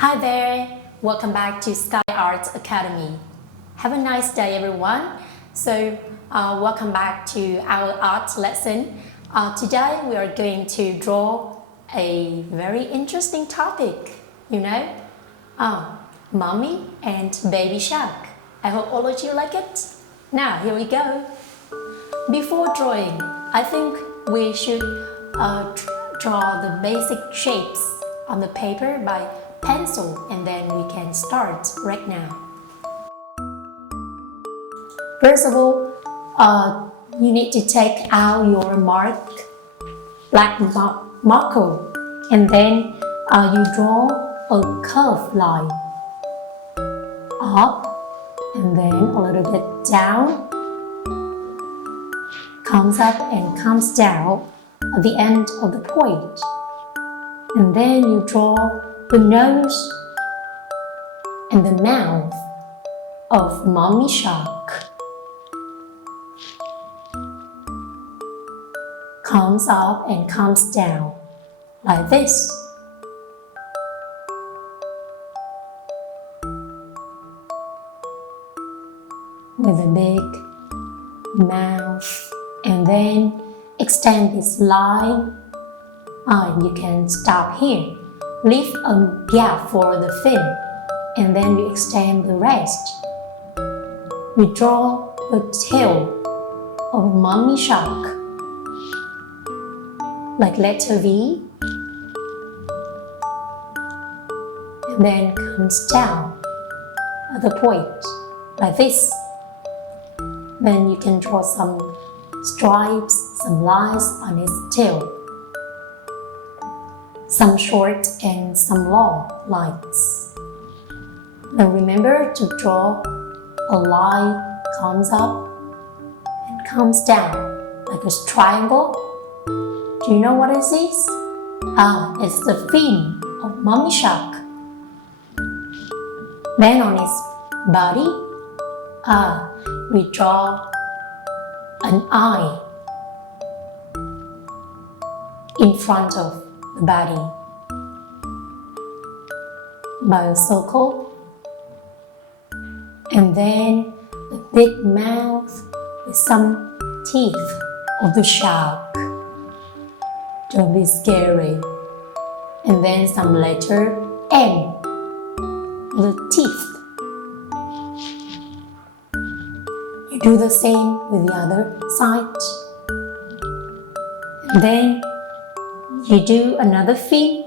Hi there, welcome back to Sky Arts Academy. Have a nice day everyone. Welcome back to our art lesson. Today we are going to draw a very interesting topic, Mommy and Baby Shark. I hope all of you like it. Now here we go. Before drawing, I think we should draw the basic shapes on the paper by pencil, and then we can start right now. First of all, you need to take out your black marker, and then you draw a curved line up and then a little bit down, comes up and comes down at the end of the point, and then you draw the nose and the mouth of Mommy Shark. Comes up and comes down like this. With a big mouth, and then extend this line. You can stop here. Leave a gap for the fin, and then we extend the rest. We draw the tail of Mommy Shark, like letter V, and then comes down at the point, like this. Then you can draw some stripes, some lines on its tail. Some short and some long lines. Now remember to draw a line comes up and comes down like a triangle. Do you know what is this? It's the fin of Mommy Shark. Then on its body, we draw an eye in front of the body by a circle, and then a big mouth with some teeth of the shark. Don't be scary. And then some letter M, the teeth. You do the same with the other side. And then you do another fin.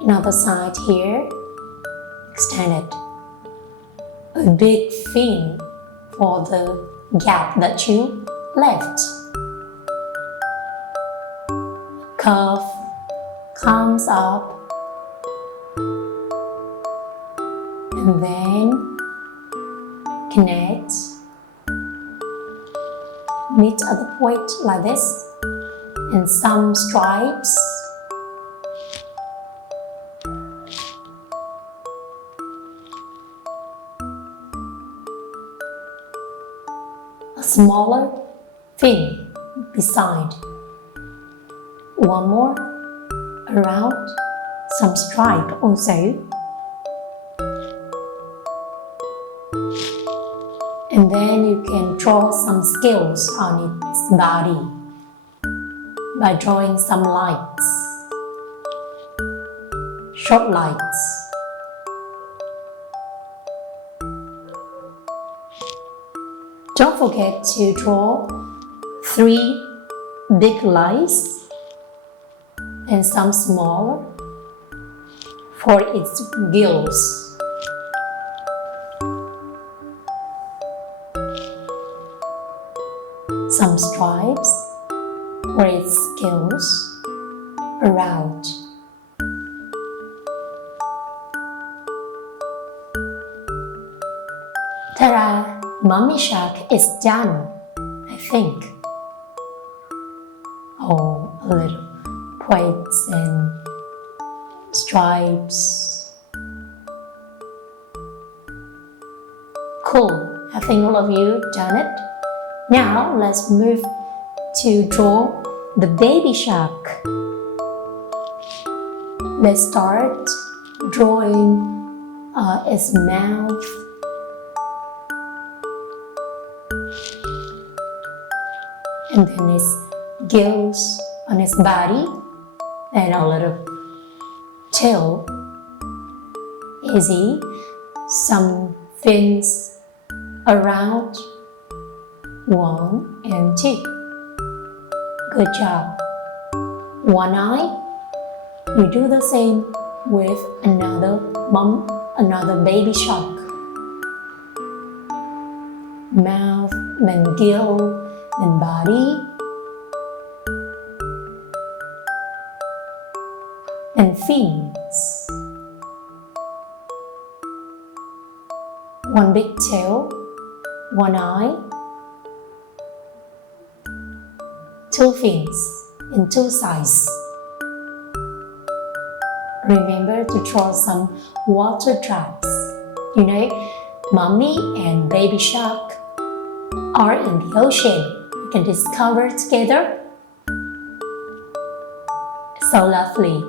Another side here, extend it. A big fin for the gap that you left. Curve comes up, and then connect. Meet at the point like this, and some stripes. A smaller fin beside. One more around, some stripe also. And then you can draw some scales on its body by drawing some lights, short lights. Don't forget to draw 3 big lights and some smaller for its gills. Some stripes for its scales around. Ta-da! Mommy Shark is done, I think. Oh, a little points and stripes. Cool! I think all of you done it. Now let's move to draw the baby shark. Let's start drawing its mouth, and then its gills on its body, and a little tail. Easy. Some fins around 1 and 2. Good job. One eye. You do the same with another baby shark. Mouth, then gill, then body, and fins. One big tail, one eye, 2 fins and 2 sides. Remember to draw some water drops. You know, mommy and baby shark are in the ocean. You can discover together. So lovely.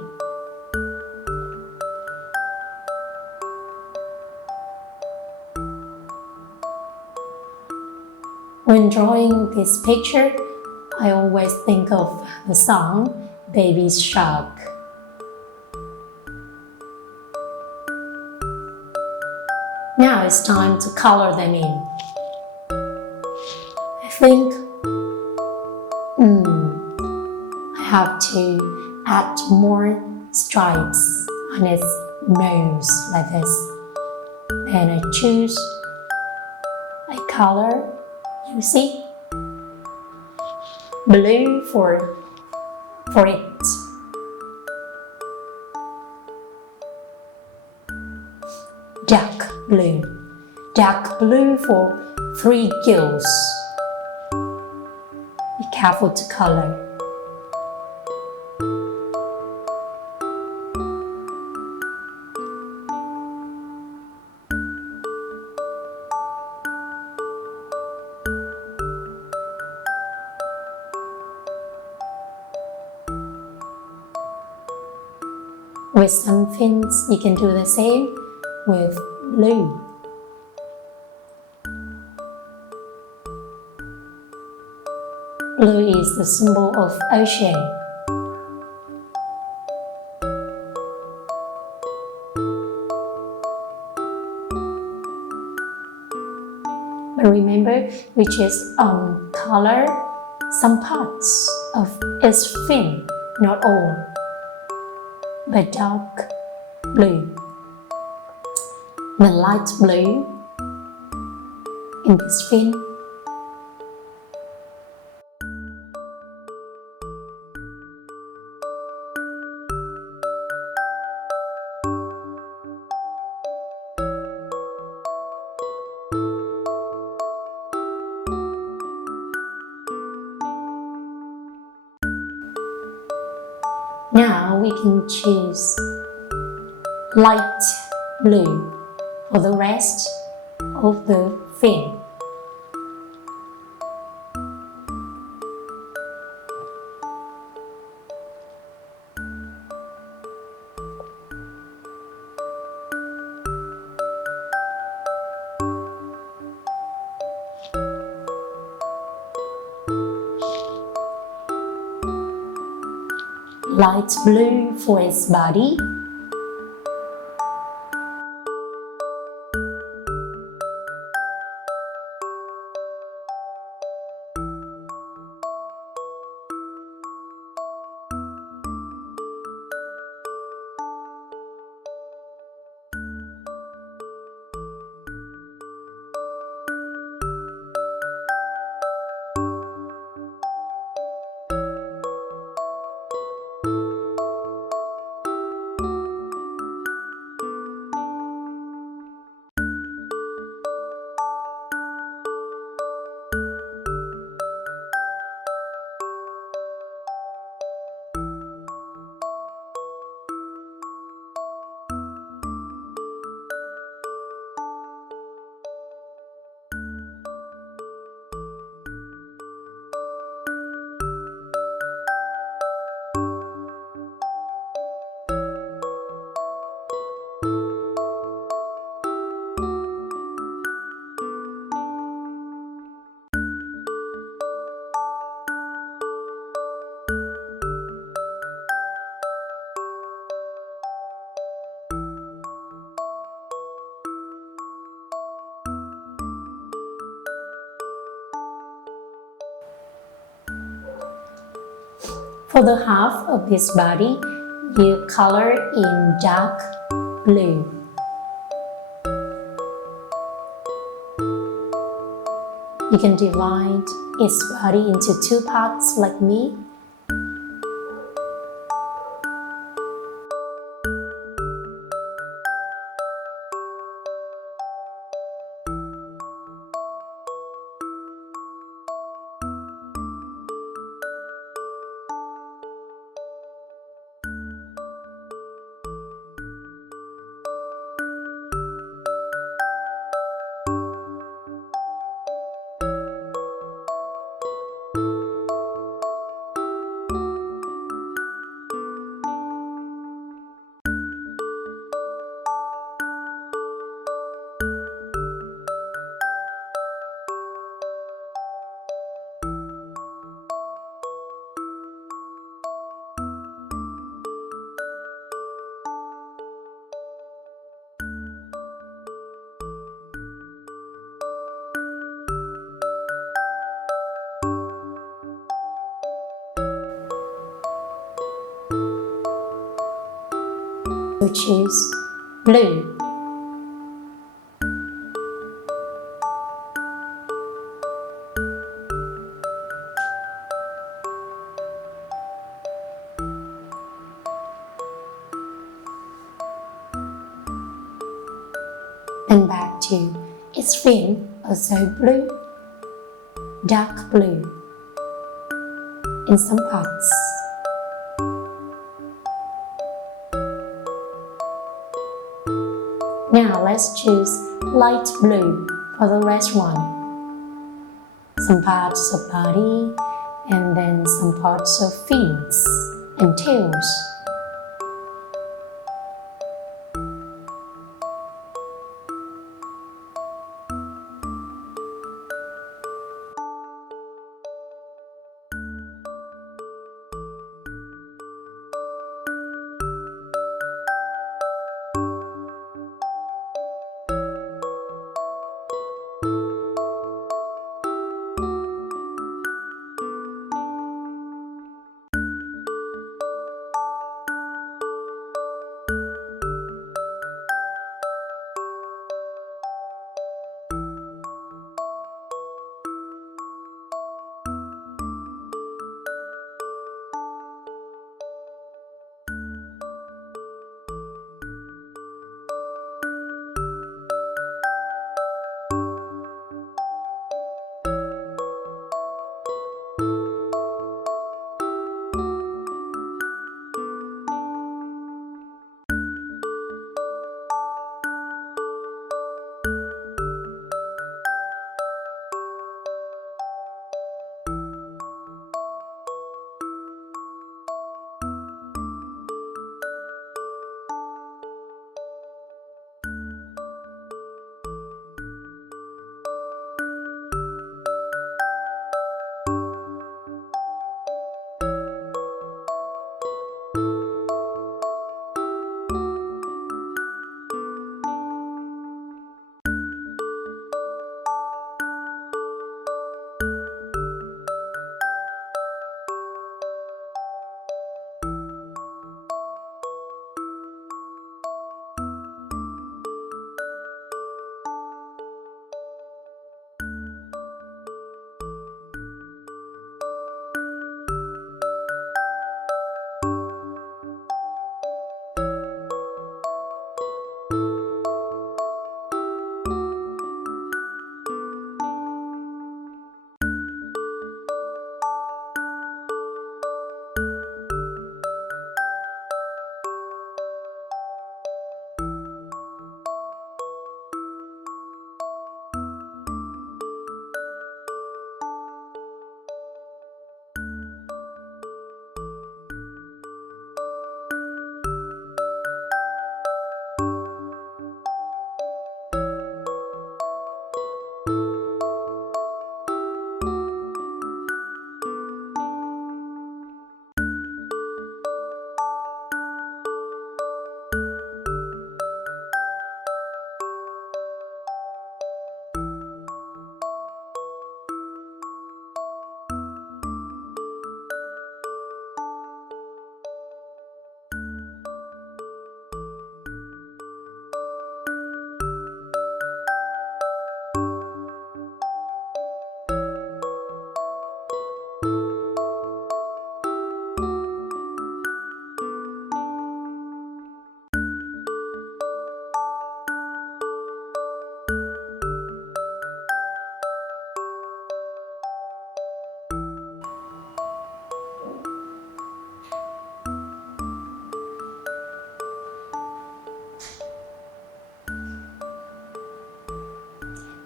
When drawing this picture, I always think of the song Baby Shark. Now it's time to color them in. I think I have to add more stripes on its nose like this. And I choose a color, you see, blue for it. Dark blue for 3 gills. Be careful to color. With some fins, you can do the same with blue. Blue is the symbol of ocean. But remember, we just color some parts of its fin, not all, but dark blue. The light blue in this fin. Now we can choose light blue for the rest of the fin. Light blue for its body. For the half of this body, you color in dark blue. You can divide its body into two parts like me. So choose blue. And back to its fin, also blue, dark blue in some parts. Now let's choose light blue for the rest one. Some parts of body and then some parts of fins and tails.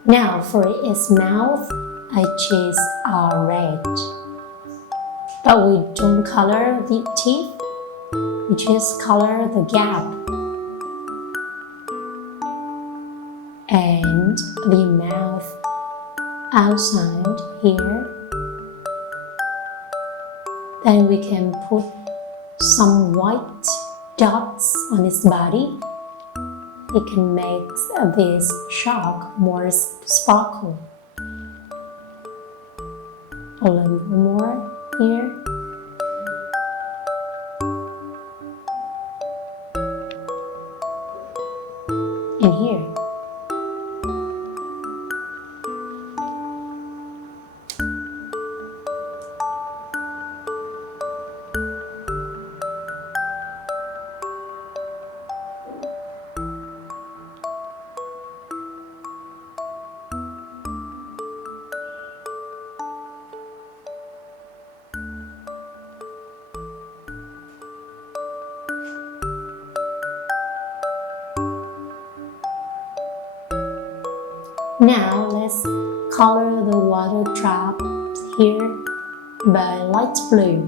Now for its mouth, I choose red. But we don't color the teeth, we just color the gap. And the mouth outside here. Then we can put some white dots on its body. It can make this shark more sparkle. A little more here. And here. Now let's color the water drop here by light blue.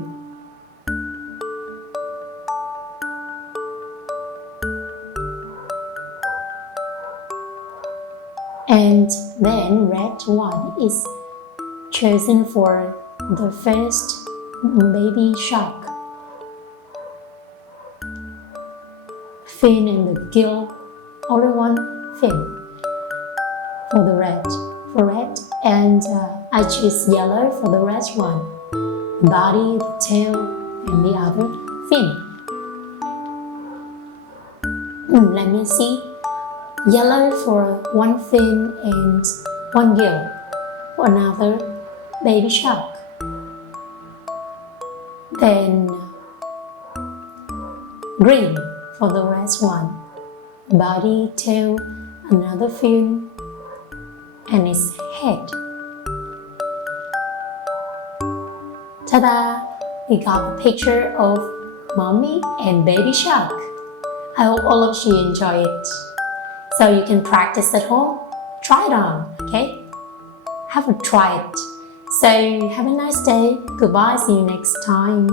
And then red one is chosen for the first baby shark. Fin and the gill, only one fin. For the red, and I choose yellow for the red one. The body, the tail, and the other fin. Let me see. Yellow for one fin and one gill. For another baby shark. Then green for the red one. Body, tail, another fin, and its head. Ta-da! We got a picture of mommy and baby shark. I hope all of you enjoy it. So you can practice at home. Try it on, okay? Have a try it. So have a nice day. Goodbye. See you next time.